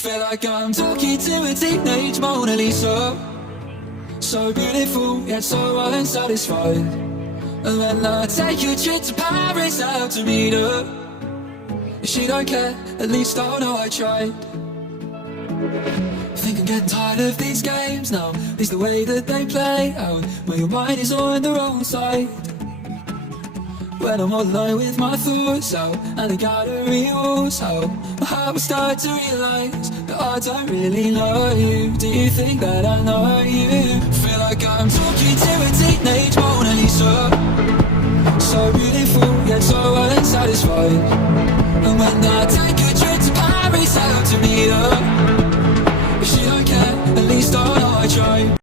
Feel like I'm talking to a teenage Mona Lisa. So beautiful, yet so unsatisfied. And when I take a trip to Paris out to meet her, if she don't care, at least I know I tried. Think I'm getting tired of these games now. It's the way that they play out, where your mind is on the wrong side. When I'm all alone with my thoughts out, and the gallery walls out, my heart will start to realise that I don't really know you. Do you think that I know you? Feel like I'm talking to a teenage Mona Lisa. So beautiful, yet so unsatisfied. And when I take a trip to Paris out to meet her, if she don't care, at least I know I tried.